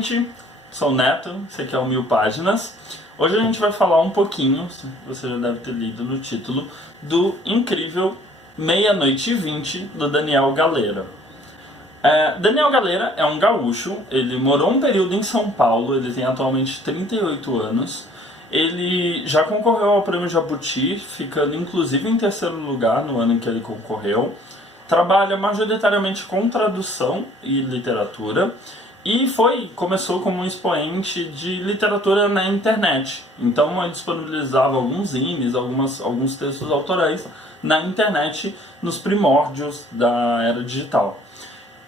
gente, sou o Neto, esse aqui é o 1000 Páginas. Hoje a gente vai falar um pouquinho, você já deve ter lido no título, do incrível Meia-Noite e 20, do Daniel Galera. Daniel Galera é um gaúcho, ele morou um período em São Paulo, ele tem atualmente 38 anos. Ele já concorreu ao Prêmio Jabuti, ficando inclusive em terceiro lugar no ano em que ele concorreu. Trabalha majoritariamente com tradução e literatura e começou como um expoente de literatura na internet. Então ele disponibilizava alguns zines, alguns textos autorais na internet nos primórdios da era digital.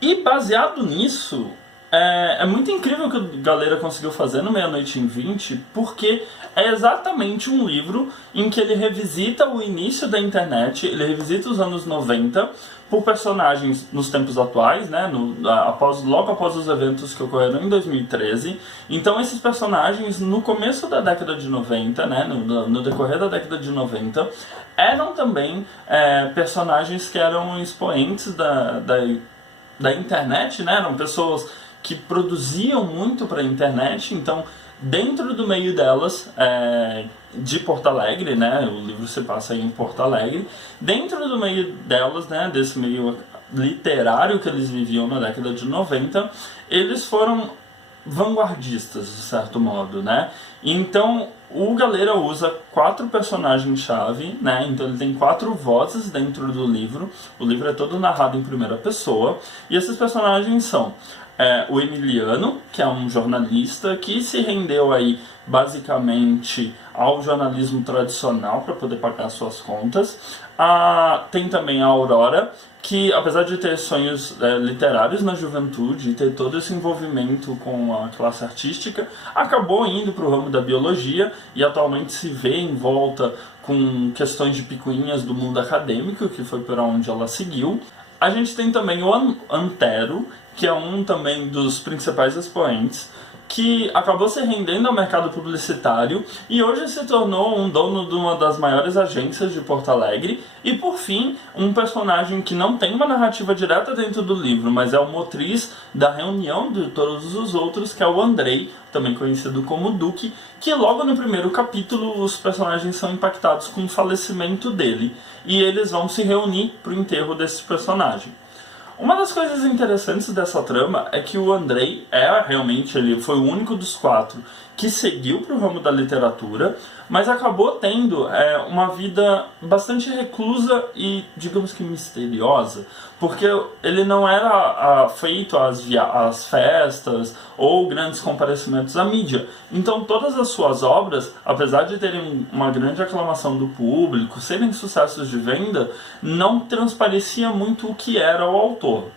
E baseado nisso, é muito incrível o que o Galera conseguiu fazer no Meia-Noite em 20, porque é exatamente um livro em que ele revisita o início da internet, ele revisita os anos 90 por personagens nos tempos atuais, né, logo após os eventos que ocorreram em 2013. Então esses personagens, no começo da década de 90, né, no decorrer da década de 90, eram também personagens que eram expoentes da internet, né, eram pessoas que produziam muito para a internet. Então, dentro do meio delas, de Porto Alegre, né, o livro se passa em Porto Alegre, dentro do meio delas, né, desse meio literário que eles viviam na década de 90, eles foram vanguardistas, de certo modo, né? Então, o Galera usa 4 personagens-chave, né? Então ele tem 4 vozes dentro do livro. O livro é todo narrado em primeira pessoa. E esses personagens são o Emiliano, que é um jornalista que se rendeu aí basicamente ao jornalismo tradicional para poder pagar suas contas. Tem também a Aurora, que apesar de ter sonhos literários na juventude e ter todo esse envolvimento com a classe artística, acabou indo para o ramo da biologia e atualmente se vê em volta com questões de picuinhas do mundo acadêmico, que foi para onde ela seguiu. A gente tem também o Antero, que é um também dos principais expoentes, que acabou se rendendo ao mercado publicitário e hoje se tornou um dono de uma das maiores agências de Porto Alegre. E por fim, um personagem que não tem uma narrativa direta dentro do livro, mas é o motriz da reunião de todos os outros, que é o Andrei, também conhecido como Duque, que logo no primeiro capítulo os personagens são impactados com o falecimento dele e eles vão se reunir para o enterro desse personagem. Uma das coisas interessantes dessa trama é que o Andrei ele foi o único dos 4 que seguiu para o ramo da literatura, mas acabou tendo uma vida bastante reclusa e, digamos que, misteriosa, porque ele não era feito às festas ou grandes comparecimentos à mídia. Então todas as suas obras, apesar de terem uma grande aclamação do público, serem sucessos de venda, não transparecia muito o que era o autor.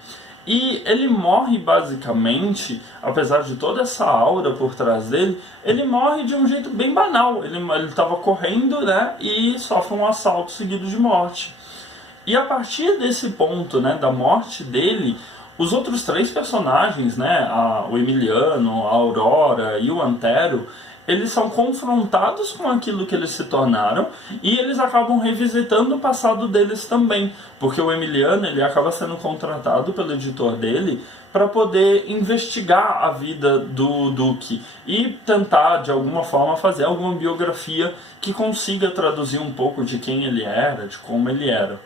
E ele morre basicamente, apesar de toda essa aura por trás dele, ele morre de um jeito bem banal. Ele estava correndo, né, e sofre um assalto seguido de morte. E a partir desse ponto, né, da morte dele, os outros 3 personagens, né, o Emiliano, a Aurora e o Antero, eles são confrontados com aquilo que eles se tornaram e eles acabam revisitando o passado deles também, porque o Emiliano ele acaba sendo contratado pelo editor dele para poder investigar a vida do Duque e tentar de alguma forma fazer alguma biografia que consiga traduzir um pouco de quem ele era, de como ele era.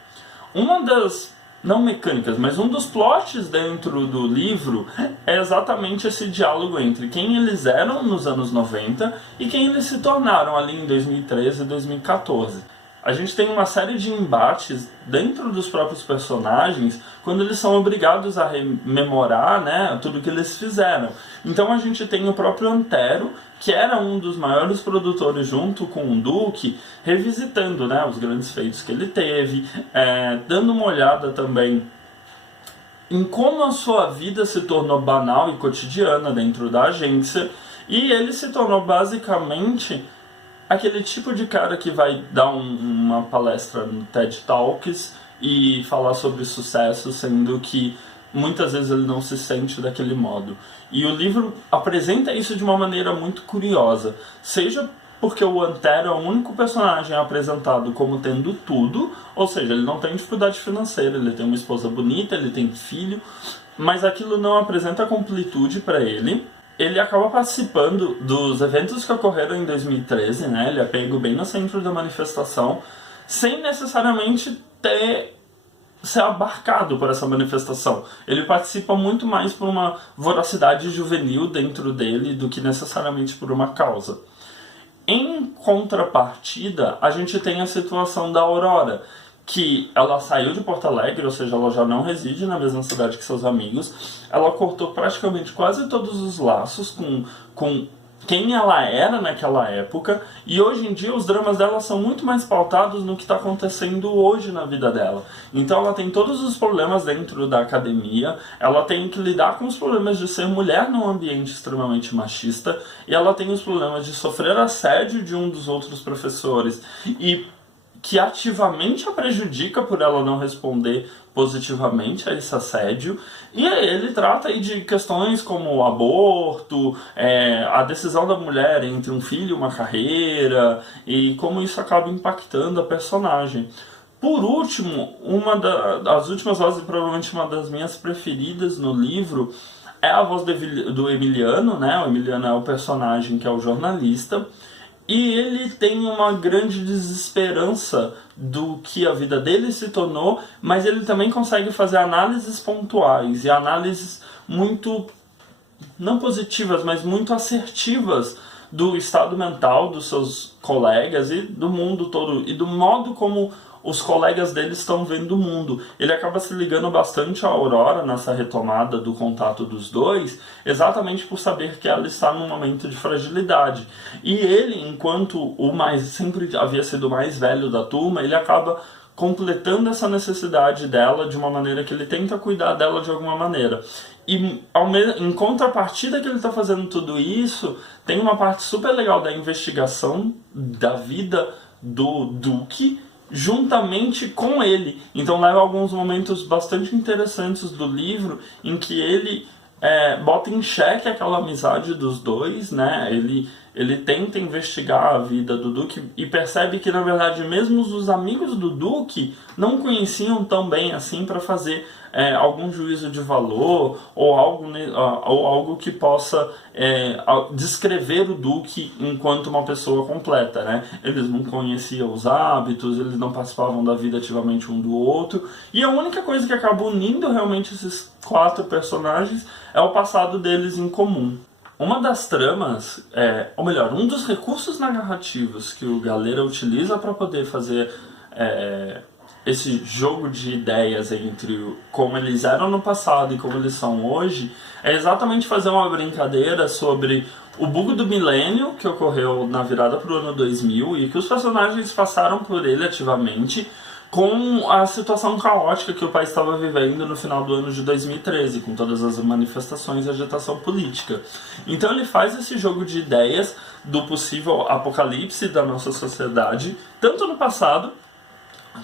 Uma das não mecânicas, mas um dos plots dentro do livro é exatamente esse diálogo entre quem eles eram nos anos 90 e quem eles se tornaram ali em 2013 e 2014. A gente tem uma série de embates dentro dos próprios personagens quando eles são obrigados a rememorar, né, tudo que eles fizeram. Então a gente tem o próprio Antero, que era um dos maiores produtores junto com o Duque, revisitando, né, os grandes feitos que ele teve, dando uma olhada também em como a sua vida se tornou banal e cotidiana dentro da agência, e ele se tornou basicamente aquele tipo de cara que vai dar uma palestra no TED Talks e falar sobre sucesso, sendo que muitas vezes ele não se sente daquele modo. E o livro apresenta isso de uma maneira muito curiosa, seja porque o Antero é o único personagem apresentado como tendo tudo, ou seja, ele não tem dificuldade financeira, ele tem uma esposa bonita, ele tem filho, mas aquilo não apresenta completude para ele. ele acaba participando dos eventos que ocorreram em 2013, né? Ele é pego bem no centro da manifestação, sem necessariamente ser abarcado por essa manifestação. Ele participa muito mais por uma voracidade juvenil dentro dele do que necessariamente por uma causa. Em contrapartida, a gente tem a situação da Aurora, que ela saiu de Porto Alegre, ou seja, ela já não reside na mesma cidade que seus amigos. Ela cortou praticamente quase todos os laços com quem ela era naquela época, e hoje em dia os dramas dela são muito mais pautados no que está acontecendo hoje na vida dela. Então ela tem todos os problemas dentro da academia, ela tem que lidar com os problemas de ser mulher num ambiente extremamente machista, e ela tem os problemas de sofrer assédio de um dos outros professores, e que ativamente a prejudica por ela não responder positivamente a esse assédio. E ele trata aí de questões como o aborto, a decisão da mulher entre um filho e uma carreira, e como isso acaba impactando a personagem. Por último, das últimas vozes, e provavelmente uma das minhas preferidas no livro, é a voz do Emiliano, né? O Emiliano é o personagem que é o jornalista, e ele tem uma grande desesperança do que a vida dele se tornou, mas ele também consegue fazer análises pontuais e análises muito, não positivas, mas muito assertivas do estado mental dos seus colegas e do mundo todo, e do modo como os colegas dele estão vendo o mundo. Ele acaba se ligando bastante à Aurora nessa retomada do contato dos dois, exatamente por saber que ela está num momento de fragilidade. E ele, enquanto sempre havia sido o mais velho da turma, ele acaba completando essa necessidade dela de uma maneira que ele tenta cuidar dela de alguma maneira. E em contrapartida que ele está fazendo tudo isso, tem uma parte super legal da investigação da vida do Duque, juntamente com ele. Então leva alguns momentos bastante interessantes do livro em que ele bota em xeque aquela amizade dos dois, né? Ele tenta investigar a vida do Duque e percebe que, na verdade, mesmo os amigos do Duque não conheciam tão bem assim para fazer algum juízo de valor ou algo que possa descrever o Duque enquanto uma pessoa completa, né? Eles não conheciam os hábitos, eles não participavam da vida ativamente um do outro, e a única coisa que acaba unindo realmente esses 4 personagens é o passado deles em comum. Uma das tramas, ou melhor, um dos recursos narrativos que o Galera utiliza para poder fazer esse jogo de ideias entre como eles eram no passado e como eles são hoje, é exatamente fazer uma brincadeira sobre o bug do milênio que ocorreu na virada para o ano 2000 e que os personagens passaram por ele ativamente, com a situação caótica que o país estava vivendo no final do ano de 2013, com todas as manifestações e agitação política. Então ele faz esse jogo de ideias do possível apocalipse da nossa sociedade, tanto no passado,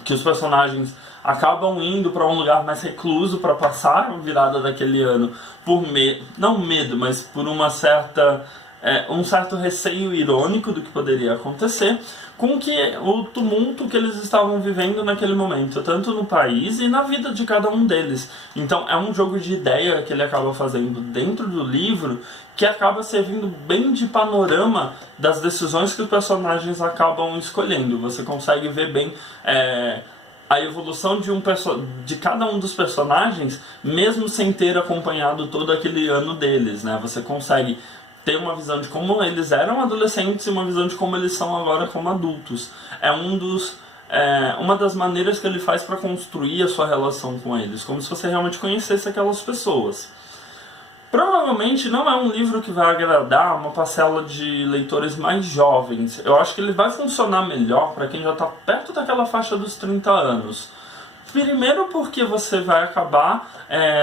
que os personagens acabam indo para um lugar mais recluso para passar a virada daquele ano por não medo, mas por um certo receio irônico do que poderia acontecer, com o tumulto que eles estavam vivendo naquele momento, tanto no país e na vida de cada um deles. Então é um jogo de ideia que ele acaba fazendo dentro do livro, que acaba servindo bem de panorama das decisões que os personagens acabam escolhendo. Você consegue ver bem a evolução de cada um dos personagens, mesmo sem ter acompanhado todo aquele ano deles, né? Você consegue ter uma visão de como eles eram adolescentes e uma visão de como eles são agora como adultos. Uma das maneiras que ele faz para construir a sua relação com eles, como se você realmente conhecesse aquelas pessoas. Provavelmente não é um livro que vai agradar uma parcela de leitores mais jovens. Eu acho que ele vai funcionar melhor para quem já está perto daquela faixa dos 30 anos. Primeiro porque você vai acabar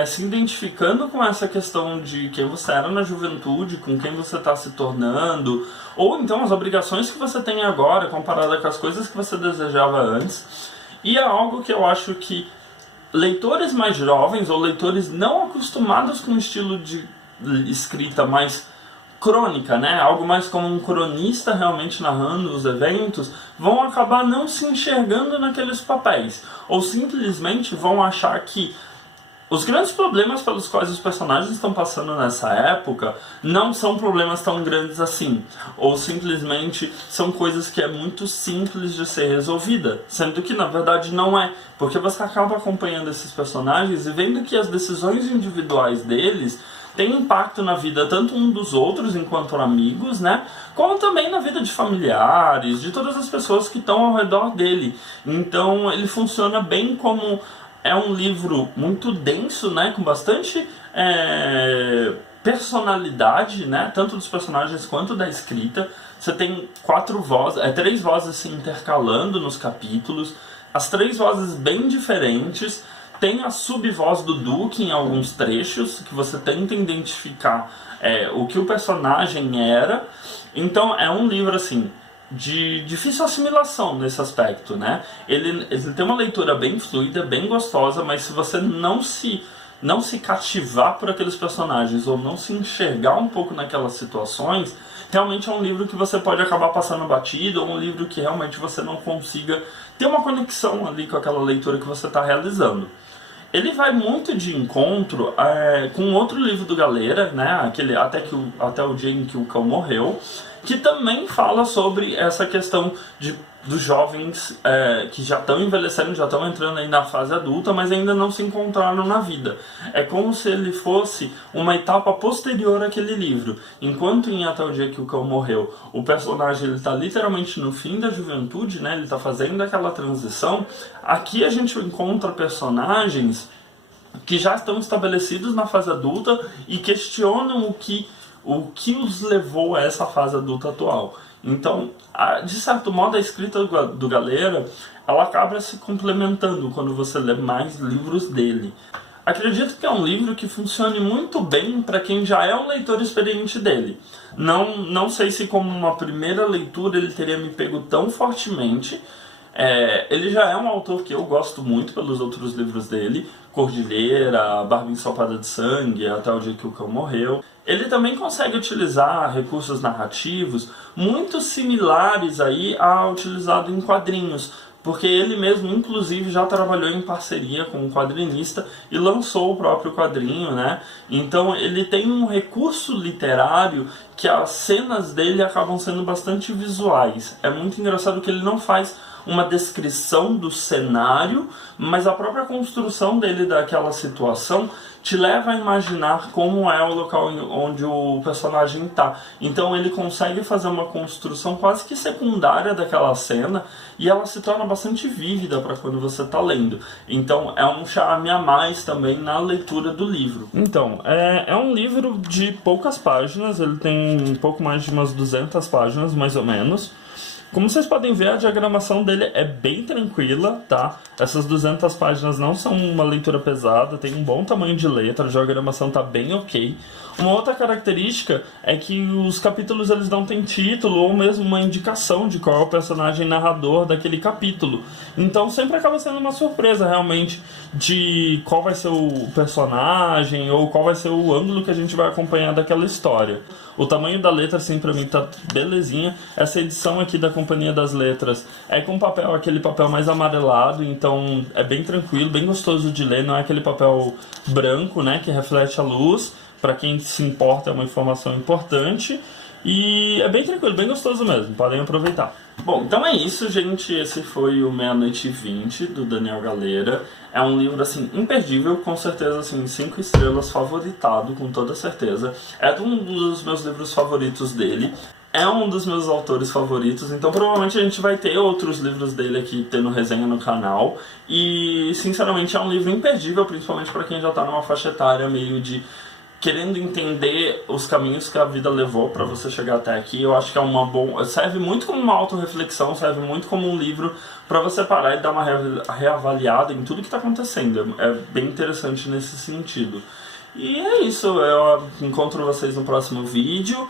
se identificando com essa questão de quem você era na juventude, com quem você está se tornando, ou então as obrigações que você tem agora comparada com as coisas que você desejava antes. E é algo que eu acho que leitores mais jovens ou leitores não acostumados com o estilo de escrita mais crônica, né? Algo mais como um cronista realmente narrando os eventos, vão acabar não se enxergando naqueles papéis, ou simplesmente vão achar que Os grandes problemas pelos quais os personagens estão passando nessa época não são problemas tão grandes assim, ou simplesmente são coisas que é muito simples de ser resolvida, sendo que na verdade não é, porque você acaba acompanhando esses personagens e vendo que as decisões individuais deles têm impacto na vida tanto um dos outros enquanto amigos, né, como também na vida de familiares, de todas as pessoas que estão ao redor dele. Então ele funciona bem como... É um livro muito denso, né, com bastante personalidade, né, tanto dos personagens quanto da escrita. Você tem três vozes se intercalando nos capítulos, as três vozes bem diferentes. Tem a subvoz do Duque em alguns trechos, que você tenta identificar o que o personagem era. Então é um livro assim... de difícil assimilação nesse aspecto, né? Ele tem uma leitura bem fluida, bem gostosa, mas se você não se cativar por aqueles personagens ou não se enxergar um pouco naquelas situações, realmente é um livro que você pode acabar passando batido, ou um livro que realmente você não consiga ter uma conexão ali com aquela leitura que você está realizando. Ele vai muito de encontro com outro livro do Galera, né? Até o dia em que o cão morreu, que também fala sobre essa questão dos jovens que já estão envelhecendo, já estão entrando aí na fase adulta, mas ainda não se encontraram na vida. É como se ele fosse uma etapa posterior àquele livro. Enquanto em Até o Dia que o Cão Morreu, o personagem está literalmente no fim da juventude, né? Ele está fazendo aquela transição. Aqui a gente encontra personagens que já estão estabelecidos na fase adulta e questionam o que os levou a essa fase adulta atual. Então, de certo modo, a escrita do Galera, ela acaba se complementando quando você lê mais livros dele. Acredito que é um livro que funcione muito bem para quem já é um leitor experiente dele. Não sei se como uma primeira leitura ele teria me pego tão fortemente. Ele já é um autor que eu gosto muito pelos outros livros dele, Cordilheira, Barba Ensopada de Sangue, Até o Dia que o Cão Morreu. Ele também consegue utilizar recursos narrativos muito similares aí ao utilizado em quadrinhos, porque ele mesmo, inclusive, já trabalhou em parceria com um quadrinista e lançou o próprio quadrinho, né? Então ele tem um recurso literário que as cenas dele acabam sendo bastante visuais. É muito engraçado que ele não faz uma descrição do cenário, mas a própria construção dele daquela situação te leva a imaginar como é o local onde o personagem está. Então ele consegue fazer uma construção quase que secundária daquela cena e ela se torna bastante vívida para quando você está lendo. Então é um charme a mais também na leitura do livro. Então, é um livro de poucas páginas, ele tem um pouco mais de umas 200 páginas, mais ou menos. Como vocês podem ver, a diagramação dele é bem tranquila, tá? Essas 200 páginas não são uma leitura pesada, tem um bom tamanho de letra, a diagramação tá bem ok. Uma outra característica é que os capítulos eles não têm título ou mesmo uma indicação de qual é o personagem narrador daquele capítulo. Então sempre acaba sendo uma surpresa realmente de qual vai ser o personagem ou qual vai ser o ângulo que a gente vai acompanhar daquela história. O tamanho da letra, assim, pra mim tá belezinha. Essa edição aqui da Companhia das Letras é com papel, aquele papel mais amarelado, então é bem tranquilo, bem gostoso de ler, não é aquele papel branco, né, que reflete a luz. Para quem se importa, é uma informação importante. E é bem tranquilo, bem gostoso mesmo. Podem aproveitar. Bom, então é isso, gente. Esse foi o Meia-Noite e 20, do Daniel Galera. É um livro, assim, imperdível. Com certeza, assim, 5 estrelas, favoritado, com toda certeza. É um dos meus livros favoritos dele. É um dos meus autores favoritos, então provavelmente a gente vai ter outros livros dele aqui tendo resenha no canal. E, sinceramente, é um livro imperdível, principalmente para quem já está numa faixa etária meio de querendo entender os caminhos que a vida levou para você chegar até aqui. Eu acho que é serve muito como uma autorreflexão, serve muito como um livro para você parar e dar uma reavaliada em tudo que está acontecendo. É bem interessante nesse sentido. E é isso, eu encontro vocês no próximo vídeo.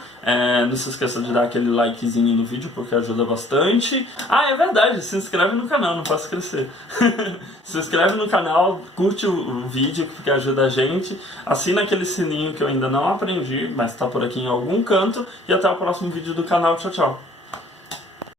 Não se esqueça de dar aquele likezinho no vídeo porque ajuda bastante. É verdade, se inscreve no canal, não posso esquecer. Se inscreve no canal, curte o vídeo porque ajuda a gente. Assina aquele sininho que eu ainda não aprendi, mas está por aqui em algum canto. E até o próximo vídeo do canal, tchau, tchau.